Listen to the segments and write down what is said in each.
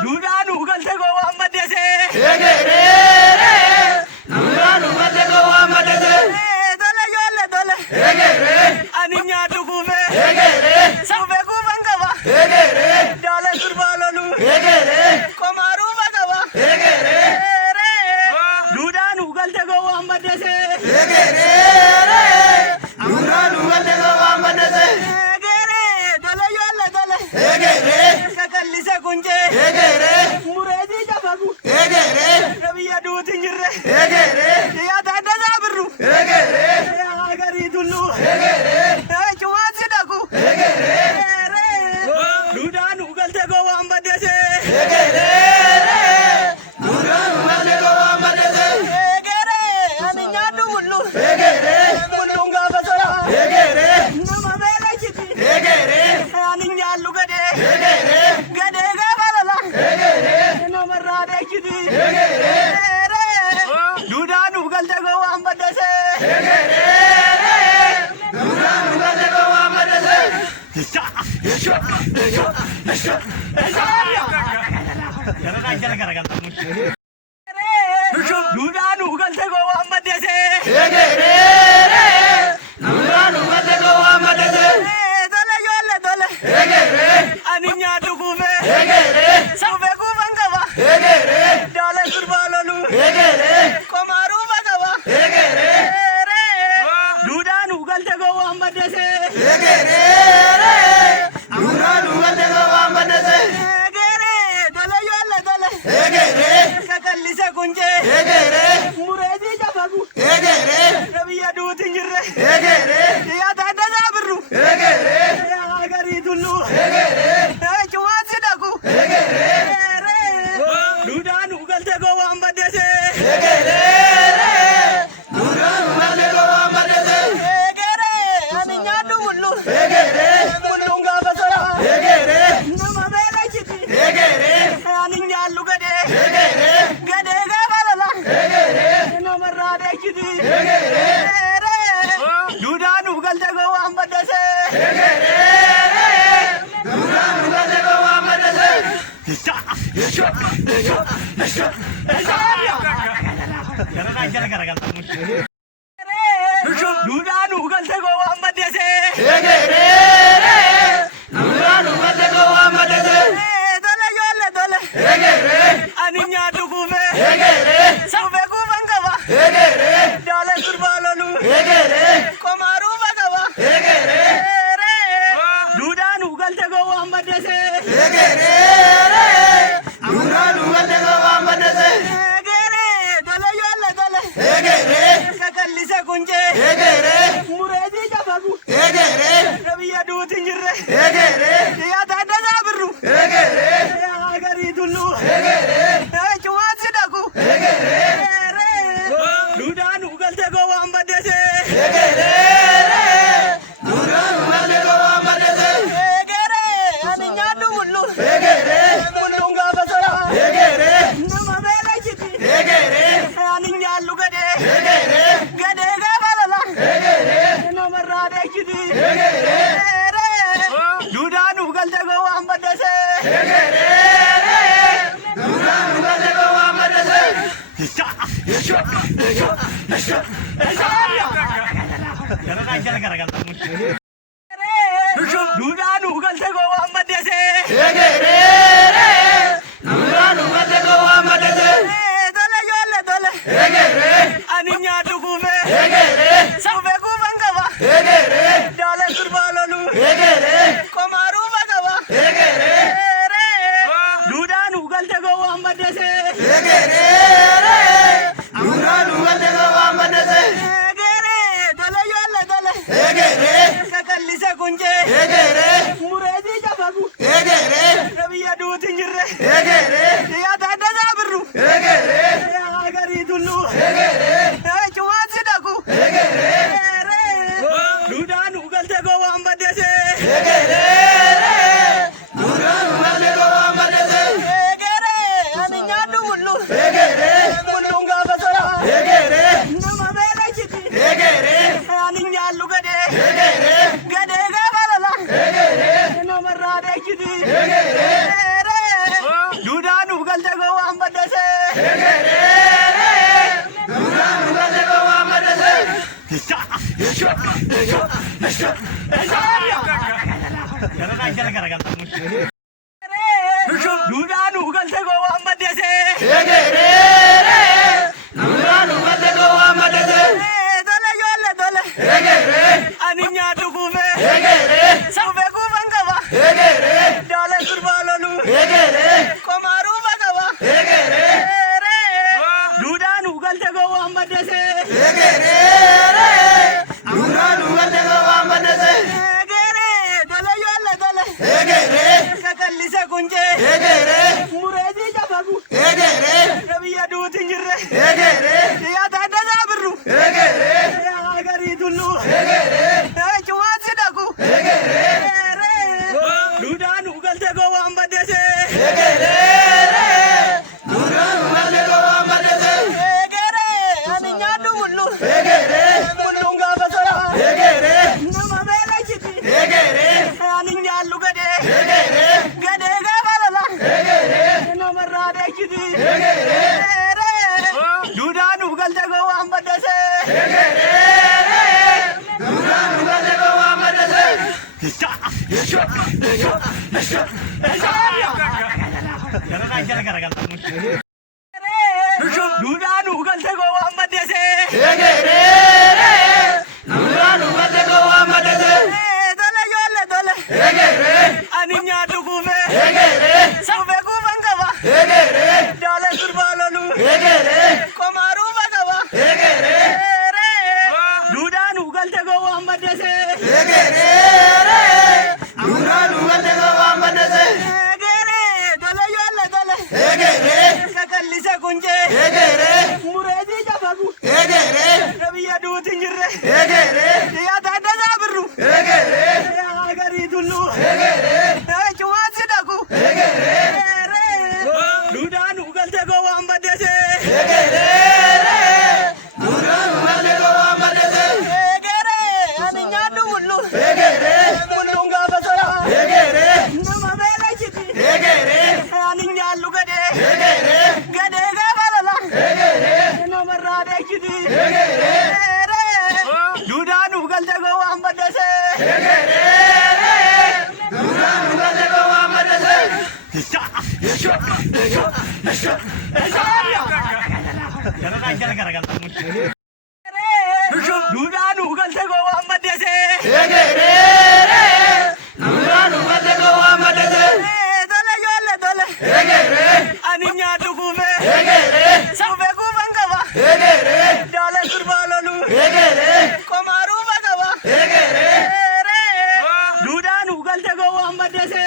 Duudhaan ugalte goo waan maddese. Duudhaan ugalte goo waan maddese. Dole ijoollee dole. Ani nyaatu kuufee. Suufee kuufan qaba. Daalee sirbaa lolu. Komaaruu qaba. Duudhaan ugalte goo waan maddese. Duudhaan ugalte goo waan maddese. Dole ijoollee dole. Kakallise kunjee. Mureetii jabagu. Nabiyya duuti jirre. Yaada adda birru. Agarii tullu. Cumaan si dhagu. Duudhaan ugalte goo waan maddese. Duudhaan ugalte goo waan maddese. Ani nyaadhu mullu. Mulluun gaafa sola. Nama beela chiti. Ani nyaallu gadee. Gadee gaafa lola. Namarraa dheechiti. Duudhaan ugalte goo waan maddese. Duudhaan ugalte goo waan maddese. Duudhaan ugalte goo waan maddese. Duudhaan ugalte goo waan maddese. Dole ijoollee dole. Ani nyaadhu kuufee. Suufee kuufan qaba. Daalee sirbaa lolu. Komaaruu qaba. Duudhaan ugalte goo waan maddese. Duudhaan ugalte goo waan maddese. Dole ijoollee dole. Kakallise kunjee. Mureetii jabagu. Nabiyya duuti jirre. Yaada adda birru. Agarii tullu. Cumaan si dhagu. Duudhaan ugalte goo waan maddese. Duudhaan ugalte goo waan maddese. Ani nyaadhu mullu. Mulluun gaafa sola. Nama beela chiti. Ani nyaallu gadee. Gadee gaafa lola. Namarraa dheechiti. Duudhaan ugalte goo waan maddese. Duudhaan ugalte goo waan maddese. Duudhaan ugalte goo waan maddese. Duudhaan ugalte goo waan maddese. Dole ijoollee dole. Ani nyaadhu kuufee. Suufee kuufan qaba. Daalee sirbaa lolu. Komaaruu qaba. Duudhaan ugalte goo waan maddese. Duudhaan ugalte goo waan maddese. Dole ijoollee dole. Kakallise kunjee. Mureetii jabagu. Nabiyya duuti jirre. Yaada adda birru. Agarii tullu. Cumaan si dhagu. Duudhaan ugalte goo waan maddese. Duudhaan ugalte goo waan maddese. Ani nyaadhu mullu. Mulluun gaafa sola. Nama beela chiti. Ani nyaallu gadee. Gadee gaafa lola. Namarraa dheechiti. Duudhaan ugalte goo waan maddese. Duudhaan ugalte goo waan maddese. Duudhaan ugalte goo waan maddese. Duudhaan ugalte goo waan maddese. Dole ijoollee dole. Ani nyaadhu kuufee. Suufee kuufan qaba. Daalee sirbaa lolu. Komaaruu qaba. Duudhaan ugalte goo waan maddese. Duudhaan ugalte goo waan maddese. Dole ijoollee dole. Kakallise kunjee. Mureetii jabagu. Nabiyya duuti jirre. Yaada adda birru. Agarii tullu. Cumaan si dhagu. Duudhaan ugalte goo waan maddese. Duudhaan ugalte goo waan maddese. Ani nyaadhu mullu. Mulluun gaafa sola. Nama beela chiti. Ani nyaallu gadee. Gadee gaafa lola. Duudhaan ugalte gowwaan baddeese. Duudhaan ugalte gowwaan baddeese. Tole ijoollee tole. Ani nyaatu kuufe. Suufe kuufan qaba. Daala sirbaa lolu. Komaaruu fa qaba. Duudhaan ugalte gowwaan baddeese. Duudhaan ugalte gowwaan baddeese. Tole ijoollee tole. Kakallise kunjee. Mureetii jabagu. Nabiyya duuti hin jirre. Yaa taaddasaa birru. Yaa garii tullu. Cumaan si dhaqu. Duudhaan ugalte gowwaan baddeese. Duudhaan ugalte gowwaan baddeese. Ani nyaadhu mullu. Mulluun gaafa soraa. Nama beela jiti. Ani nyaallu gadee. Gadee gaafa lola. Namarraa deechiti. Duudhaan ugalte gowwaan baddeese. Duudhaan ugalte gowwaan baddeese. Duudhaan ugalte gowwaan baddeese. Duudhaan ugalte gowwaan baddeese. Tole ijoollee tole. Ani nyaatu kuufe. Suufe kuufan qaba. Daala sirbaa lolu. Komaaruu fa qaba. Duudhaan ugalte gowwaan baddeese. Duudhaan ugalte gowwaan baddeese. Tole ijoollee tole. Kakallise kunjee. Mureetii jabagu. Nabiyya duuti hin jirre. Yaa taaddasaa birru. Yaa garii tullu. Cumaan si dhaqu. Duudhaan ugalte gowwaan baddeese. Duudhaan ugalte gowwaan baddeese. Ani nyaadhu mullu. Mulluun gaafa soraa. Nama beela jiti. Ani nyaallu gadee. Gadee gaafa lola. Namarraa deechiti. Duudhaan ugalte gowwaan baddeese. Duudhaan ugalte gowwaan baddeese. Duudhaan ugalte gowwaan baddeese. Duudhaan ugalte gowwaan baddeese. Tole ijoollee tole. Ani nyaatu kuufe. Suufe kuufan qaba. Daala sirbaa lolu. Komaaruu fa qaba. Duudhaan ugalte gowwaan baddeese.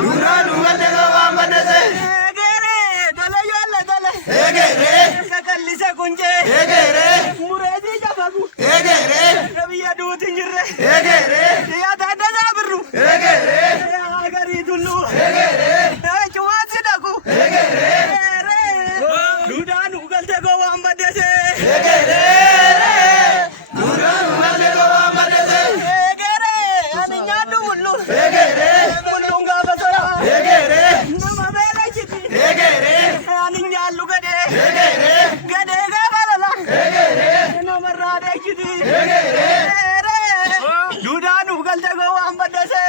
Duudhaan ugalte gowwaan baddeese. Tole ijoollee tole. Kakallise kunjee. Mureetii jabagu. Nabiyya duuti hin jirre. Yaa taaddasaa birru. Yaa garii tullu. Cumaan si dhaqu. Duudhaan ugalte gowwaan baddeese. Duudhaan ugalte gowwaan baddeese. Ani nyaadhu mullu. Mulluun gaafa soraa. Nama beela jiti. Ani nyaallu gadee. Gadee gaafa lola. Namarraa deechiti. Duudhaan ugalte gowwaan baddeese.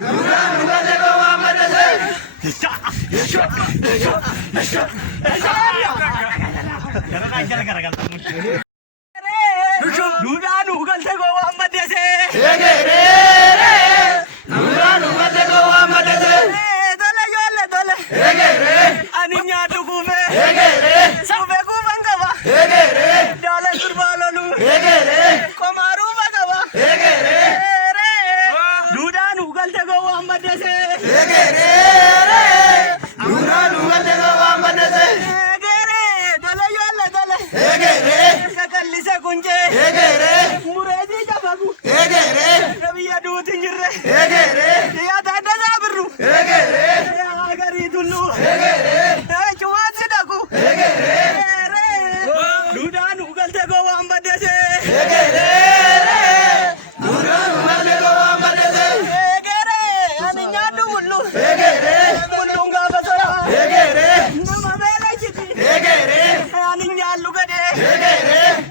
Duudhaan ugalte gowwaan baddeese. Duudhaan ugalte gowwaan baddeese. Duudhaan ugalte gowwaan baddeese. Tole ijoollee tole. Ani nyaatu kuufe. Suufe kuufan qaba. Daala sirbaa lolu. Komaaruu fa qaba. Duudhaan ugalte gowwaan baddeese. Duudhaan ugalte gowwaan baddeese. Tole ijoollee tole. Kakallise kunjee. Mureetii jabagu. Nabiyya duuti hin jirre. Yaa taaddasaa birru. Yaa garii tullu. Cumaan si dhaqu. Duudhaan ugalte gowwaan baddeese. Duudhaan ugalte gowwaan baddeese. Ani nyaadhu mullu. Mulluun gaafa soraa. Nama beela jiti. Ani nyaallu gadee.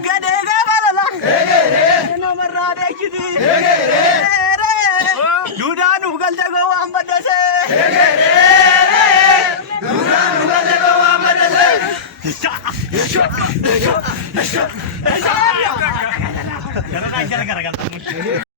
Gadee Jara na, jara ka.